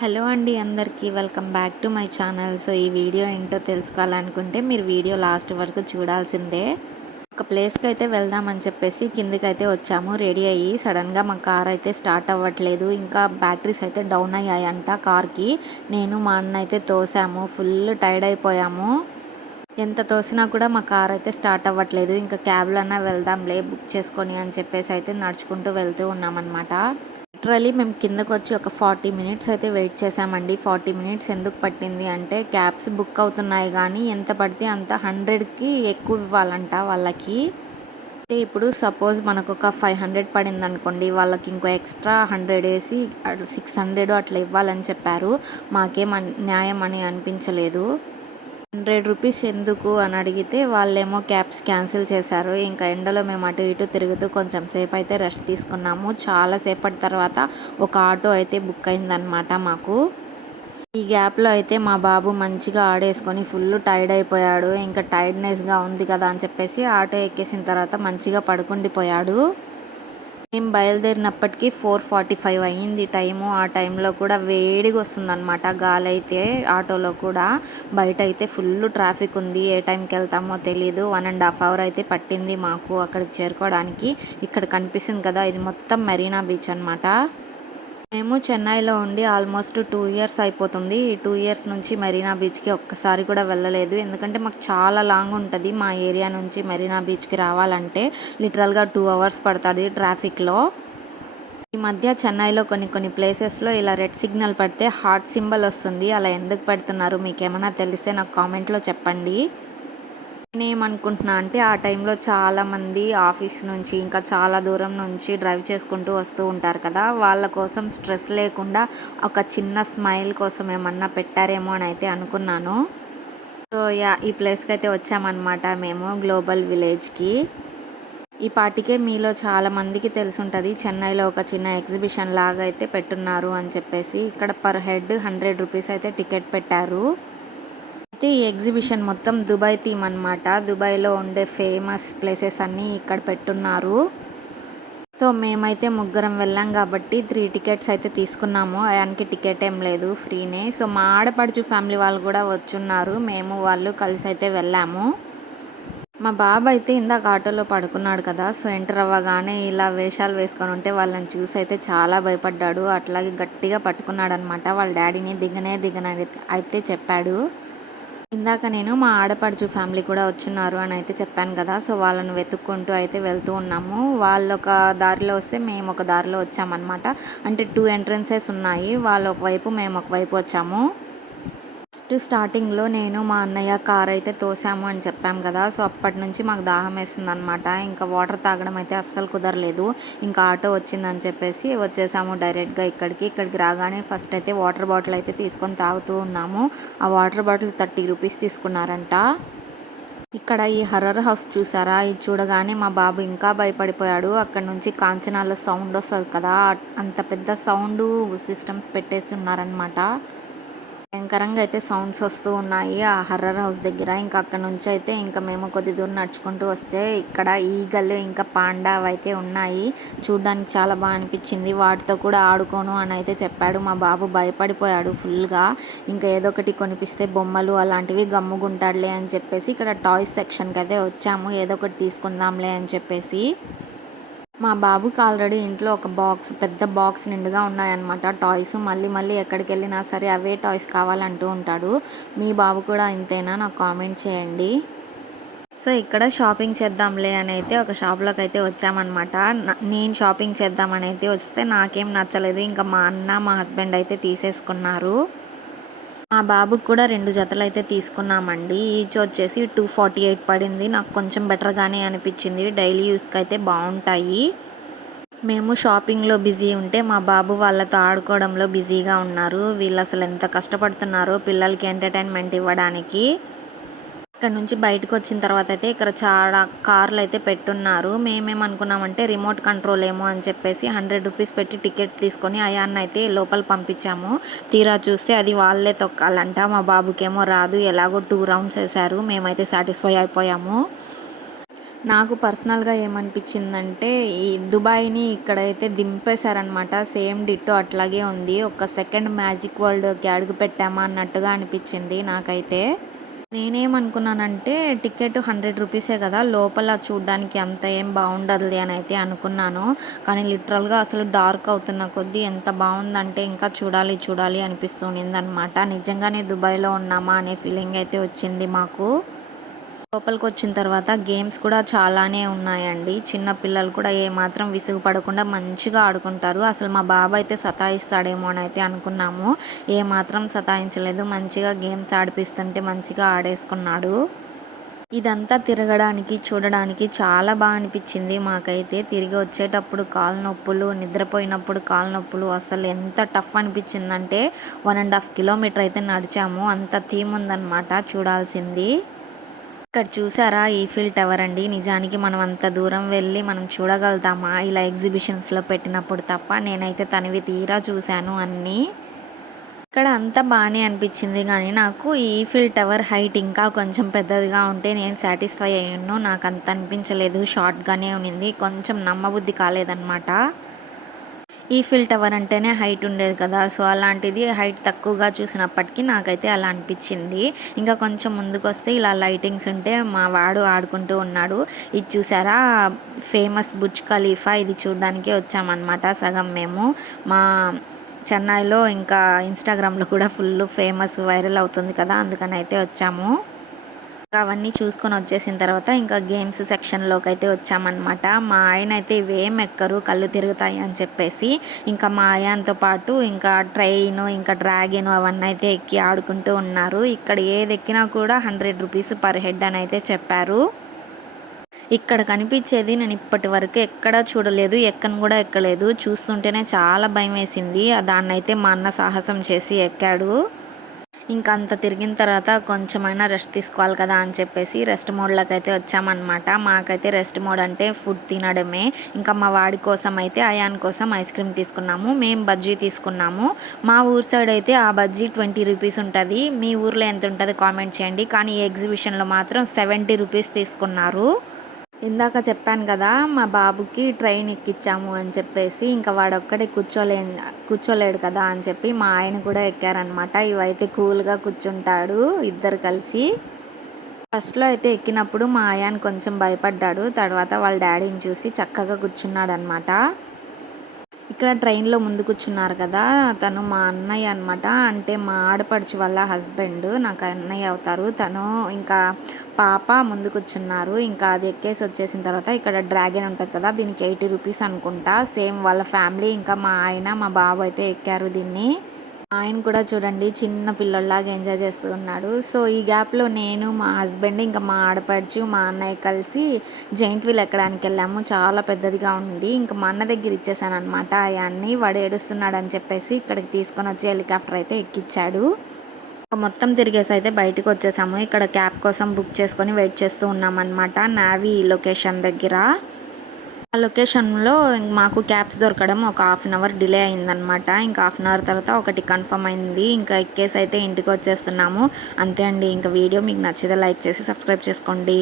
Hello అండి అందరికీ welcome back to my channel. So ఈ వీడియో ఏంటో తెలుసుకోవాలనుకుంటే మీరు వీడియో లాస్ట్ వరకు చూడాల్సిందే. ఒక ప్లేస్కి అయితే వెళ్దామని చెప్పేసి కిందికైతే వచ్చాము రెడీ అయ్యి. సడన్గా మా కార్ అయితే స్టార్ట్ అవ్వట్లేదు, ఇంకా బ్యాటరీస్ అయితే డౌన్ అయ్యాయంట కార్కి. నేను మా అన్న అయితే తోసాము, ఫుల్ టైర్డ్ అయిపోయాము. ఎంత తోసినా కూడా మా కార్ అయితే స్టార్ట్ అవ్వట్లేదు. ఇంకా క్యాబ్లో అన్నా వెళ్దాంలే బుక్ చేసుకొని అని చెప్పేసి అయితే నడుచుకుంటూ వెళ్తూ ఉన్నామన్నమాట. లిటరలీ మేము కిందకు వచ్చి ఒక 40 మినిట్స్ అయితే వెయిట్ చేసామండి. 40 మినిట్స్ ఎందుకు పట్టింది అంటే క్యాబ్స్ బుక్ అవుతున్నాయి కానీ ఎంత పడితే అంత 100కి ఎక్కువ ఇవ్వాలంట వాళ్ళకి. అంటే ఇప్పుడు సపోజ్ మనకు ఒక 500 పడింది అనుకోండి, వాళ్ళకి ఇంకో ఎక్స్ట్రా 100 వేసి 600 అట్లా ఇవ్వాలని చెప్పారు. మాకేం న్యాయం అని అనిపించలేదు. 100 రూపీస్ ఎందుకు అని అడిగితే వాళ్ళేమో క్యాబ్స్ క్యాన్సిల్ చేశారు. ఇంకా ఎండలో మేము అటు ఇటు తిరుగుతూ కొంచెం సేపు అయితే రెస్ట్ తీసుకున్నాము. చాలా సేపటి తర్వాత ఒక ఆటో అయితే బుక్ అయిందనమాట మాకు. ఈ గ్యాప్లో అయితే మా బాబు మంచిగా ఆడేసుకొని ఫుల్ టైర్డ్ అయిపోయాడు. ఇంకా టైర్డ్నెస్గా ఉంది కదా అని చెప్పేసి ఆటో ఎక్కేసిన తర్వాత మంచిగా పడుకుండిపోయాడు. మేము బయలుదేరినప్పటికీ 4:45 అయ్యింది టైము. ఆ టైంలో కూడా వేడిగా వస్తుందన్నమాట గాలి అయితే ఆటోలో కూడా. బయట అయితే ఫుల్ ట్రాఫిక్ ఉంది. ఏ టైంకి వెళ్తామో తెలీదు. 1.5 అవర్ అయితే పట్టింది మాకు అక్కడికి చేరుకోవడానికి. ఇక్కడ కనిపిస్తుంది కదా, ఇది మొత్తం మెరీనా బీచ్ అనమాట. మేము చెన్నైలో ఉండి ఆల్మోస్ట్ 2 ఇయర్స్ అయిపోతుంది. ఈ 2 ఇయర్స్ నుంచి మెరీనా బీచ్కి ఒక్కసారి కూడా వెళ్ళలేదు. ఎందుకంటే మాకు చాలా లాంగ్ ఉంటుంది మా ఏరియా నుంచి మెరీనా బీచ్కి రావాలంటే. లిటరల్గా 2 అవర్స్ పడుతుంది ట్రాఫిక్లో. ఈ మధ్య చెన్నైలో కొన్ని ప్లేసెస్లో ఇలా రెడ్ సిగ్నల్ పడితే హార్ట్ సింబల్ వస్తుంది. అలా ఎందుకు పెడుతున్నారు, మీకు ఏమైనా తెలిస్తే నాకు కామెంట్లో చెప్పండి. నేనేమనుకుంటున్నా అంటే ఆ టైంలో చాలామంది ఆఫీస్ నుంచి ఇంకా చాలా దూరం నుంచి డ్రైవ్ చేసుకుంటూ వస్తూ ఉంటారు కదా, వాళ్ళ కోసం స్ట్రెస్ లేకుండా ఒక చిన్న స్మైల్ కోసం ఏమన్నా పెట్టారేమో అని అయితే అనుకున్నాను. సో ఈ ప్లేస్కి అయితే వచ్చామన్నమాట మేము, గ్లోబల్ విలేజ్కి. ఈ పాటికే మీలో చాలామందికి తెలుసుంటుంది, చెన్నైలో ఒక చిన్న ఎగ్జిబిషన్ లాగా అయితే పెట్టున్నారు అని చెప్పేసి. ఇక్కడ పర్ హెడ్ 100 రూపీస్ అయితే టికెట్ పెట్టారు. అయితే ఈ ఎగ్జిబిషన్ మొత్తం దుబాయ్ థీమ్ అనమాట. దుబాయ్లో ఉండే ఫేమస్ ప్లేసెస్ అన్నీ ఇక్కడ పెట్టున్నారు. సో మేమైతే ముగ్గురం వెళ్ళాం కాబట్టి 3 టికెట్స్ అయితే తీసుకున్నాము. ఆయనకి టికెట్ ఏం లేదు, ఫ్రీనే. సో మా ఆడపడుచు ఫ్యామిలీ వాళ్ళు కూడా వచ్చున్నారు. మేము వాళ్ళు కలిసి అయితే వెళ్ళాము. మా బాబు అయితే ఇందాక ఆటోలో పడుకున్నాడు కదా, సో ఎంటర్ అవ్వగానే ఇలా వేషాలు వేసుకొని ఉంటే వాళ్ళని చూసి అయితే చాలా భయపడ్డాడు. అట్లాగే గట్టిగా పట్టుకున్నాడు అనమాట. వాళ్ళ డాడీని దిగనే అయితే చెప్పాడు. ఇందాక నేను మా ఆడపడుచు ఫ్యామిలీ కూడా వచ్చున్నారు అని అయితే చెప్పాను కదా, సో వాళ్ళని వెతుక్కుంటూ అయితే వెళ్తూ ఉన్నాము. వాళ్ళు ఒక దారిలో వస్తే మేము ఒక దారిలో వచ్చామన్నమాట. అంటే 2 ఎంట్రన్సెస్ ఉన్నాయి, వాళ్ళు ఒకవైపు మేము ఒకవైపు వచ్చాము. ఫస్ట్ స్టార్టింగ్లో నేను మా అన్నయ్య కార్ అయితే తోసాము అని చెప్పాం కదా, సో అప్పటి నుంచి మాకు దాహం వేస్తుంది అనమాట. ఇంకా వాటర్ తాగడం అయితే అస్సలు కుదరలేదు. ఇంకా ఆటో వచ్చిందని చెప్పేసి వచ్చేసాము డైరెక్ట్గా ఇక్కడికి రాగానే ఫస్ట్ అయితే వాటర్ బాటిల్ అయితే తీసుకొని తాగుతూ ఉన్నాము. ఆ వాటర్ బాటిల్ 30 రూపీస్ తీసుకున్నారంట. ఇక్కడ ఈ హర్రర్ హౌస్ చూసారా, ఇది చూడగానే మా బాబు ఇంకా భయపడిపోయాడు. అక్కడ నుంచి కాంచనాల సౌండ్ వస్తుంది కదా, అంత పెద్ద సౌండ్ సిస్టమ్స్ పెట్టేసి ఉన్నారనమాట. భయంకరంగా అయితే సౌండ్స్ వస్తూ ఉన్నాయి ఆ హర్రర్ హౌస్ దగ్గర. ఇంకా అక్కడ నుంచి అయితే ఇంకా మేము కొద్ది దూరం నడుచుకుంటూ వస్తే ఇక్కడ ఈగలు ఇంకా పాండా అయితే ఉన్నాయి. చూడ్డానికి చాలా బాగా అనిపించింది. వాటితో కూడా ఆడుకోను అని అయితే చెప్పాడు. మా బాబు భయపడిపోయాడు ఫుల్గా. ఇంకా ఏదో ఒకటి కొనిపిస్తే బొమ్మలు అలాంటివి గమ్ముగుంటాడులే అని చెప్పేసి ఇక్కడ టాయ్స్ సెక్షన్కి అయితే వచ్చాము. ఏదో ఒకటి తీసుకుందాంలే అని చెప్పేసి. మా బాబుకి ఆల్రెడీ ఇంట్లో ఒక పెద్ద బాక్స్ నిండుగా ఉన్నాయన్నమాట టాయ్స్. మళ్ళీ ఎక్కడికి వెళ్ళినా సరే అవే టాయ్స్ కావాలంటూ ఉంటాడు. మీ బాబు కూడా ఇంతేనా, నాకు కామెంట్ చేయండి. సో ఇక్కడ షాపింగ్ చేద్దాంలే అని అయితే ఒక షాప్లోకి అయితే వచ్చామన్నమాట. నేను షాపింగ్ చేద్దామని అయితే వస్తే నాకేం నచ్చలేదు. ఇంకా మా అన్న మా హస్బెండ్ అయితే తీసేసుకున్నారు. మా బాబుకి కూడా 2 జతలు అయితే తీసుకున్నామండి. ఈచ్ వచ్చేసి 248 పడింది. నాకు కొంచెం బెటర్గానే అనిపించింది. డైలీ యూస్కి అయితే బాగుంటాయి. మేము షాపింగ్లో బిజీ ఉంటే మా బాబు వాళ్ళతో ఆడుకోవడంలో బిజీగా ఉన్నారు. వీళ్ళు అసలు ఎంత కష్టపడుతున్నారో పిల్లలకి ఎంటర్టైన్మెంట్ ఇవ్వడానికి. ఇక్కడ నుంచి బయటకు వచ్చిన తర్వాత అయితే ఇక్కడ చాలా కార్లు అయితే పెట్టున్నారు. మేమేమనుకున్నామంటే రిమోట్ కంట్రోల్ ఏమో అని చెప్పేసి 100 రూపీస్ పెట్టి టికెట్ తీసుకొని అయాన్ని అయితే లోపల పంపించాము. తీరా చూస్తే అది వాళ్ళే తొక్కాలంట. మా బాబుకేమో రాదు. ఎలాగో 2 రౌండ్స్ వేశారు. మేమైతే సాటిస్ఫై అయిపోయాము. నాకు పర్సనల్‌గా ఏమనిపించిందంటే, ఈ దుబాయ్‌ని ఇక్కడైతే దింపేశారనమాట. సేమ్ డిట్టో అట్లాగే ఉంది. ఒక్క సెకండ్ మ్యాజిక్ వరల్డ్‌కి అడుగు పెట్టామా అన్నట్టుగా అనిపించింది నాకైతే. నేనేమనుకున్నానంటే టికెట్ రూ. 100 కదా! లోపల చూడ్డానికి అంత ఏం బావుండదులే అనైతే అనుకున్నాను. కానీ లిటరల్‌గా అసలు డార్క్ అవుతున్న కొద్దీ ఎంత బావుందంటే ఇంకా చూడాలి, చూడాలి అనిపిస్తూ ఉండిందనమాట. నిజంగానే దుబాయ్‌లో ఉన్నామా అనే ఫీలింగ్ అయితే వచ్చింది మాకు. లోపలికొచ్చిన తర్వాత గేమ్స్ కూడా చాలానే ఉన్నాయండి. చిన్న పిల్లలు కూడా ఏమాత్రం విసుగు పడకుండా మంచిగా ఆడుకుంటారు. అసలు మా బాబు అయితే సతాయిస్తాడేమో అనైతే అనుకున్నాము. ఏమాత్రం సతాయించలేదు. మంచిగా గేమ్స్ ఆడిపిస్తుంటే మంచిగా ఆడేసుకున్నాడు. ఇదంతా తిరగడానికి, చూడడానికి చాలా అనిపిచ్చింది మాకైతే. తిరిగి వచ్చేటప్పుడు కాళ్ళు నొప్పులు, నిద్రపోయినప్పుడు కాళ్ళు నొప్పులు అసలు ఎంత టఫ్ అనిపిచ్చిందంటే 1½ కిలోమీటర్ అయితే నడిచాము. అంత థీమ్ ఉందనమాట చూడాల్సింది. ఇక్కడ చూసారా ఈఫిల్ టవర్ అండి. నిజానికి మనం అంత దూరం వెళ్ళి మనం చూడగలుగుతామా ఇలా ఎగ్జిబిషన్స్‌లో పెట్టినప్పుడు తప్ప. నేనైతే తనివి తీరా చూశాను అన్నీ. ఇక్కడ అంతా బానే అనిపించింది గానీ నాకు ఈఫిల్ టవర్ హైట్ ఇంకా కొంచెం పెద్దదిగా ఉంటే నేను సాటిస్ఫై అయ్యున్ను. నాకంత అనిపించలేదు. షార్ట్‌గానే ఉన్నింది. కొంచెం నమ్మబుద్ధి కాలేదనమాట. ఈఫిల్ టవర్ అంటేనే హైట్ ఉండేది కదా! సో, అలాంటిది హైట్ తక్కువగా చూసినప్పటికీ నాకైతే అలా అనిపిచ్చింది. ఇంకా కొంచెం ముందుకొస్తే ఇలా లైటింగ్స్ ఉంటే మా వాడు ఆడుకుంటూ ఉన్నాడు. ఇది చూసారా ఫేమస్ బుర్జ్ ఖలీఫా ఇది చూడ్డానికే వచ్చామనమాట సగం మేము. మా చెన్నైలో ఇంకా ఇన్‌స్టాగ్రామ్‌లో కూడా ఫుల్లు ఫేమస్ వైరల్ అవుతుంది కదా! అందుకనైతే వచ్చాము. అవన్నీ చూసుకొని వచ్చేసిన తర్వాత ఇంకా గేమ్స్ సెక్షన్‌లోకైతే వచ్చామనమాట. మా ఆయనైతే ఇవేం ఎక్కరు కళ్ళు తిరుగుతాయి అని చెప్పేసి, ఇంకా మా ఆయాన్తో పాటు ఇంకా ట్రైను, ఇంకా డ్రాగను అవన్నీ అయితే ఎక్కి ఆడుకుంటూ ఉన్నారు. ఇక్కడ ఏదెక్కినా కూడా రూ. 100 పర్ హెడ్ అనైతే చెప్పారు. ఇక్కడ కనిపించేది నేను ఇప్పటి వరకు ఎక్కడా చూడలేదు. ఎక్కను కూడా ఎక్కలేదు. చూస్తుంటేనే చాలా భయమేసింది. దాన్నైతే మా అన్న సాహసం చేసి ఎక్కాడు. ఇంకా అంత తిరిగిన తర్వాత కొంచెమైనా రెస్ట్ తీసుకోవాలి కదా అని చెప్పేసి రెస్ట్ మోడ్లోకి అయితే వచ్చామన్నమాట. మాకైతే రెస్ట్ మోడ్ అంటే ఫుడ్ తినడమే. ఇంకా మా వాడి కోసం అయితే అయాన్ కోసం ఐస్ క్రీమ్ తీసుకున్నాము. మేము బజ్జీ తీసుకున్నాము. మా ఊరు సైడ్ అయితే ఆ బజ్జీ రూ. 20 ఉంటుంది. మీ ఊర్లో ఎంత ఉంటుంది కామెంట్ చేయండి. కానీ ఈ ఎగ్జిబిషన్లో మాత్రం రూ. 70 తీసుకున్నారు. ఇందాక చెప్పాను కదా మా బాబుకి ట్రైన్ ఎక్కిచ్చాము అని చెప్పేసి ఇంకా వాడొక్కడే కూర్చోలేడు కదా అని చెప్పి మా ఆయన కూడా ఎక్కారనమాట. ఇవైతే కూల్గా కూర్చుంటాడు ఇద్దరు కలిసి. ఫస్ట్లో అయితే ఎక్కినప్పుడు మా ఆయాన్ కొంచెం భయపడ్డాడు. తర్వాత వాళ్ళ డాడీని చూసి చక్కగా కూర్చున్నాడనమాట. ఇక్కడ ట్రైన్లో ముందు కూర్చున్నారు కదా తను మా అన్నయ్య అనమాట. అంటే మా ఆడపడుచు వాళ్ళ హస్బెండ్ నాకు అన్నయ్య అవుతారు. తను ఇంకా పాప ముందు కూర్చున్నారు. ఇంకా అది ఎక్కేసి వచ్చేసిన తర్వాత ఇక్కడ డ్రాగన్ ఉంటుంది కదా దీనికి రూ. 80 అనుకుంటా. సేమ్ వాళ్ళ ఫ్యామిలీ ఇంకా మా ఆయన మా బాబు అయితే ఎక్కారు దీన్ని. ఆయన కూడా చూడండి చిన్న పిల్లోడిలాగా ఎంజాయ్ చేస్తూ ఉన్నాడు. సో, ఈ గ్యాప్‌లో నేను, మా హస్బెండ్, ఇంకా మా ఆడపడుచు, మా అన్నయ్య కలిసి జెయింట్ వీల్ ఎక్కడానికెళ్ళాము. చాలా పెద్దదిగా ఉంది. ఇంకా మా అన్న దగ్గర ఇచ్చేసాననమాట అయాన్ని. వాడు ఏడుస్తున్నాడని చెప్పేసి ఇక్కడికి తీసుకొనొచ్చి హెలికాప్టర్ అయితే ఎక్కిచ్చాడు. మొత్తం తిరిగేసి అయితే బయటికొచ్చేసాము. ఇక్కడ క్యాబ్ కోసం బుక్ చేసుకొని వెయిట్ చేస్తూ ఉన్నామన్నమాట. నావీ లొకేషన్ దగ్గర. ఆ లొకేషన్‌లో మాకు క్యాబ్స్ దొరకడం ఒక హాఫ్ అన్ అవర్ డిలే అయిందనమాట. ఇంకా హాఫ్ అన్ అవర్ తర్వాత ఒకటి కన్ఫర్మ్ అయింది. ఇంకా ఎక్కేసి అయితే ఇంటికి వచ్చేస్తున్నాము. అంతే అండి. ఇంకా వీడియో మీకు నచ్చితే లైక్ చేసి సబ్స్క్రైబ్ చేసుకోండి.